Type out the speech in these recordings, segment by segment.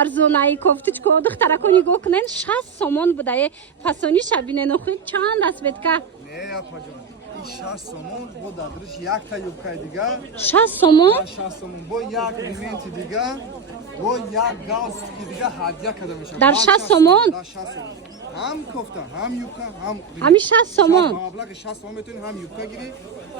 арзонаи кофточку духтарако нигоҳ кунен 60 сомон будае фасони шабинен охи чанд аст ветка не апаҷон 60 сомон бо дадриш якта юбкаи дига 60 сомон 60 сомон бо як ремонти дига бо як галстуки дига ҳадя карда мешавад дар 60 сомон дар 60 сомон ҳам кофта ҳам юбка ҳам ҳами 60 сомон маблағи 60 сомон метавонӣ ҳам юбка гирӣ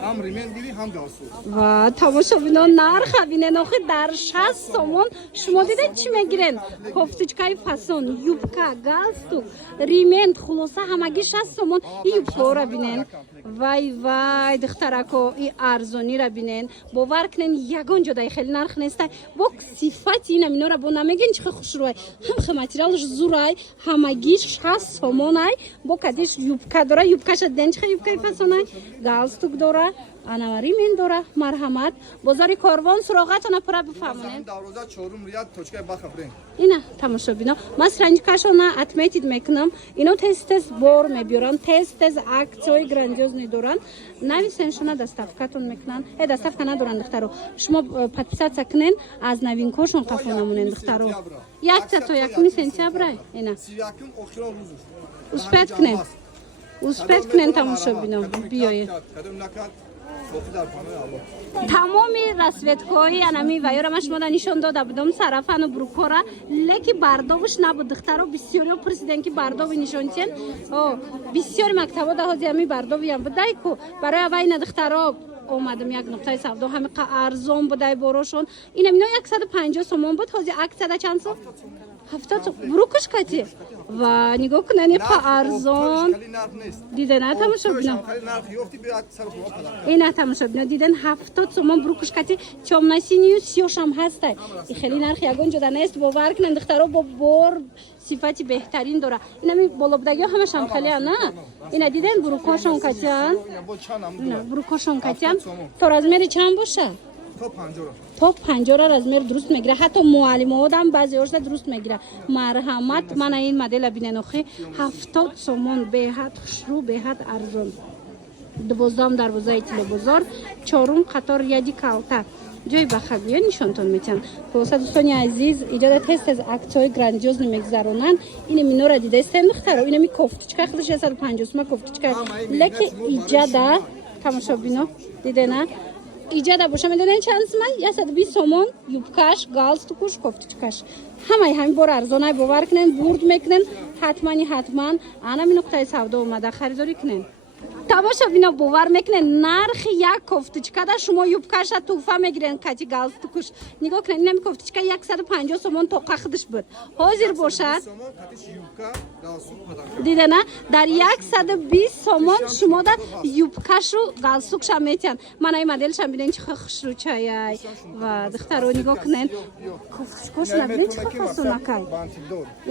ҳам ремон гирӣ ҳам галстук ва тамошобинон нарха бинен охи дар 60 сомон шумо дидед чӣ мегирен кофточкаи фасон юбка галстук ремон хулоса ҳамагӣ 60 сомон и юбкаора бинен вай духтарако и арзонира бинен бовар кунен ягон ҷодаи хеле нарх нестай бо сифати ина минора бо намегин чихе хушрӯай ҳамха материалш зурай ҳамагӣ 60 сомонай бо кадиш юбка дора юбкаша ден чихе юбкаи фасонай галстук дора анавари мен дора марҳамат бозори корвон суроғатона пура бифаҳмонед дароза чорум рияд точкаи бахабрен ина тамошобино ман сиранҷикашона отметид мекунам ино тез бор мебиёранд тез аксияи грандиозне доранд нависеншона доставкатон мекунанд доставка надоранд духтаро шумо подписатсия кунен аз новинкошон қафо намонен духтаро 1 то 1 сентябра ина успет кунен тамошобино биёед тамоми расветкои анами ваёра ма шумода нишон дода будам сарафану брукора леки бардовиш набуд духтаро бисёрио пурсиден ки бардови нишончен бисёри мактабода ҳози ами бардовиам будай ку барои авайна духтаро омадам як нуқтаи савдо ҳамиқа арзон будай борошон инамино 150 сомон буд ҳози аксияда чанд сом 70 сом брукуш кати ва нигоҳ кунани қа арзон дидена тамошобино ина тамошобино диден 70 сомон брукуш кати чомнасинию сиёшам ҳастай и хели нарх ягон ҷода нест бовар кунен духтаро бо бор сифати беҳтарин дора инами болобудагиҳо ҳамашам хеле на ина диден брукошон катян брукошон катян то размери чанд боша то 50 размер дуруст мегира ҳатто муаллимаодам баъзеошда дуруст мегира марҳамат мана ин модела биненохи 70 сомон беҳад хушрӯ беҳад арзон 12 дарвозаи тилобозор 4 қатор яди калта ҷои бахагӯя нишонтон метиҳанд хулоса дӯстони азиз иҷода тез аксияҳои грандиозни мегзаронанд ини минора дидастем духтаро инами кофточка худаш 150 сома кофточка леки иҷада тамошобино дидена иҷада боша медонен чанд сома 120 сомон юбкаш галстукуш кофточкаш ҳамаи ҳамин бор арзонай бовар кунен бурд мекунен ҳатман анами нуқтаи савдо омада харидорӣ кунен тамошобино бовар мекунен нархи як кофточкада шумо юбкаша туҳфа мегирен кати галстукуш нигоҳ кунен инами кофточка 150 сомон тоқа худаш буд ҳозир бошад дидена дар 120 сомон шумо да юбкашу галстукша метиҳанд манаи моделшам бинен чихе хушрӯчаяй ва духтаро нигоҳ кунен кофточкош набинен чихе фасонакай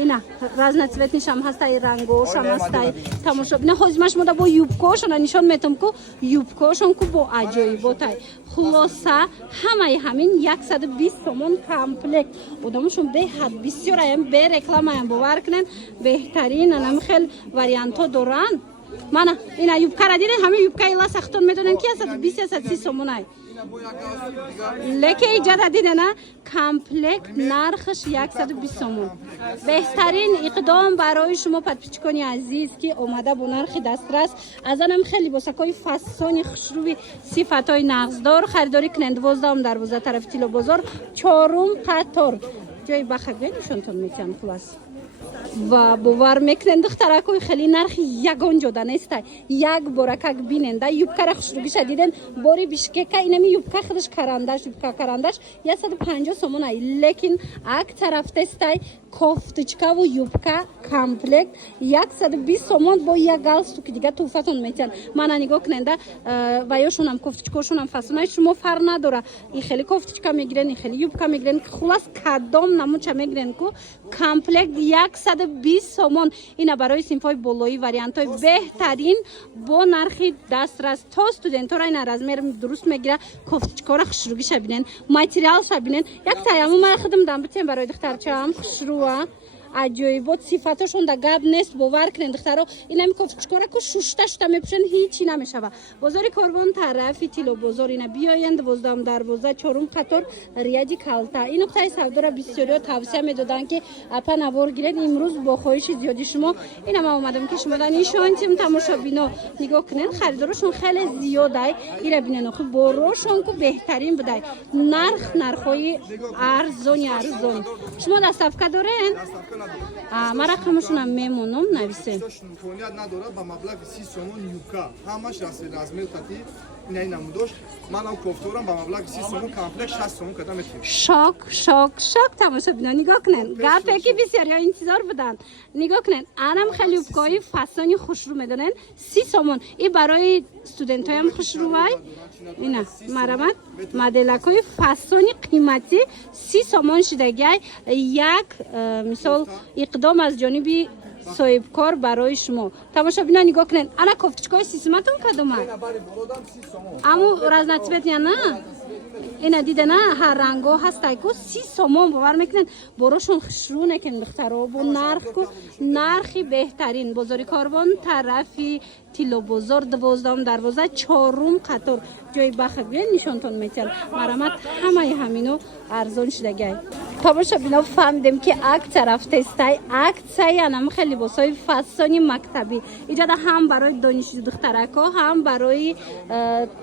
ина разноцветнишам ҳастай рангошам ҳастай тамошобино ҳозир ма шумода бо юбкош нишон метам ку юбкошон ку бо аҷоиботай хулоса ҳамаи ҳамин 120 сомон комплект одамошон беҳад бисёраям бе рекламаям бовар кунен беҳтарин анами хел вариантҳо доранд мана ина юбкара диден ҳамин юбкаи ла сахтон медонен ки 120-130 сомонай леки иҷада дидена комплект нархаш 120 сомон беҳтарин иқдом барои шумо подписчикони азиз ки омада бо нархи дастрас азанам хеле либосакои фасони хушрӯви сифатҳои нағздор харидорӣ кунен 12 дарвоза тарафи тилобозор 4 қатор ҷои бахагӯя нишонтон метиҳанд хулас ва бовар мекунен духтаракои хеле нархи ягон ҷода нестай як боракак бинен да юбкара хушрӯгиша диден бори бишкека инами юбка худаш карандаш юбка карандаш 150 сомонай лекин ак тарафтестай кофточкаву юбка комплект 120 сомон бо як галстуки дига туҳфатон метиҳанд мана нигоҳ кунен да ваёшонам кофточкошонам фасонай шумо фарқ надора и хеле кофточка мегирен и хеле юбка мегирен хулас кадом намуча мегирен ку комплект 120 сомон ина барои синфҳои болои вариантҳои беҳтарин бо нархи дастрас то студентора ина размер дуруст мегира кофточкора хушрӯгиша бинен материалша бинен як таяму мара худам дам битем барои духтарчаам хушрӯа аҷоибот сифаташон да гап нест бовар кунед духтаро инами кофточкора ку шушта шушта мепӯшанд ҳичи намешава бозори Корбон тарафи Тило бозор ина биёянд 12 дарвоза 4 қатор рияди калта ин нуқтаи савдора бисёриё тавсия медоданд ки апа навор гиред имрӯз бо хоҳиши зиёди шумо ина ман омадам ки шумо дар нишонтим тамошобино нигоҳ кунед харидорошон хеле зиёдай ира бинен охи борошон ку беҳтарин будай нархҳои арзони шумо дастафка дорен ман рақамашонам мемонам нависем имконият надорад ба маблағи 30 сомон юбка ҳамаш размер қати ина намудош манам кофторам ба маблағи 30 сомон комплект 60 сомон када метавонам шок тамошобино нигоҳ кунед гапе ки бисёриё интизор буданд нигоҳ кунед анам хеле юбкаҳои фасони хушрӯ медонен 30 сомон и барои студентҳоям хушрӯвай ина марамат моделакҳои фасони қиматӣ 30 сомон шидагиай як мисол иқдом аз ҷониби соҳибкор барои шумо тамошобино нигоҳ кунед ана кофточкаҳои 30 соматон кадомад аму разнацвет я на ина дидена ҳар ранго ҳастай ку 30 сомон бовар мекунед борошон хушрӯ некунед духтаро бо нархку нархи беҳтарин бозори Корбон тарафи Тило бозор 12 дарвоза 4 қатор ҷои баха биёед нишонтон метиҳам марамат ҳамаи ҳамино арзон шидагай тамошобино фаҳмидем ки аксия рафтестай аксияи анам хеле либосҳои фасони мактабӣ иҷода ҳам барои донишҷӯ духтарако ҳам барои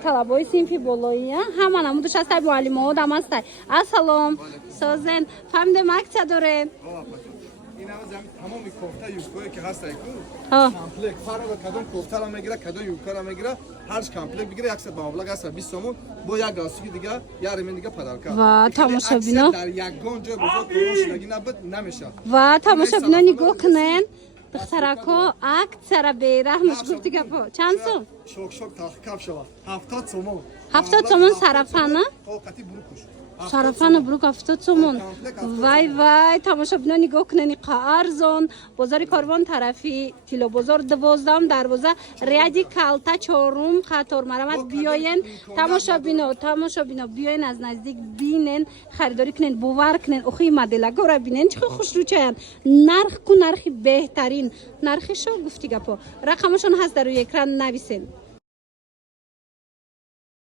талабои синфи болоӣ ҳама намудаш ҳастай муаллимаҳо дам ҳастай ассалом созен фаҳмидем аксия дорем این همه زمین تمام کوفته یوکایی که هست ایکو کامپلکت فرق کدوم کوفته را میگیره کدوم یوکا را میگیره هرچ کامپلکت بگیره 100 با مبلغ است 20 سومون با یک گاستیکی دیگه یا ریمن دیگه پدر کرد و تماشابینا در یگان جای بزرگ کوروش نگی نبود نمیشه و تماشابینا نگاه کنن دخترکا اکثر بیرحمش گفتی گپا چند سوم شوک تحقیق شوا 70 سومون 70 سومون صرفانه قاطی بروکش صرفانه بروک 70 سومون وای تماشابینا نگاه کنن ارزون بازار کاروان طرفی تیلو بازار 12 دروازه ریادی کالتا 4 خطر مرامت بیاین تماشابینا بیاین از نزدیک بینن خریداری کنن باور کنن اخی مدلگا را بینن چه خوش رو چاین نرخ کو نرخی بهترین نرخشو گفتی گپا رقمشون هست در روی اکران نویسین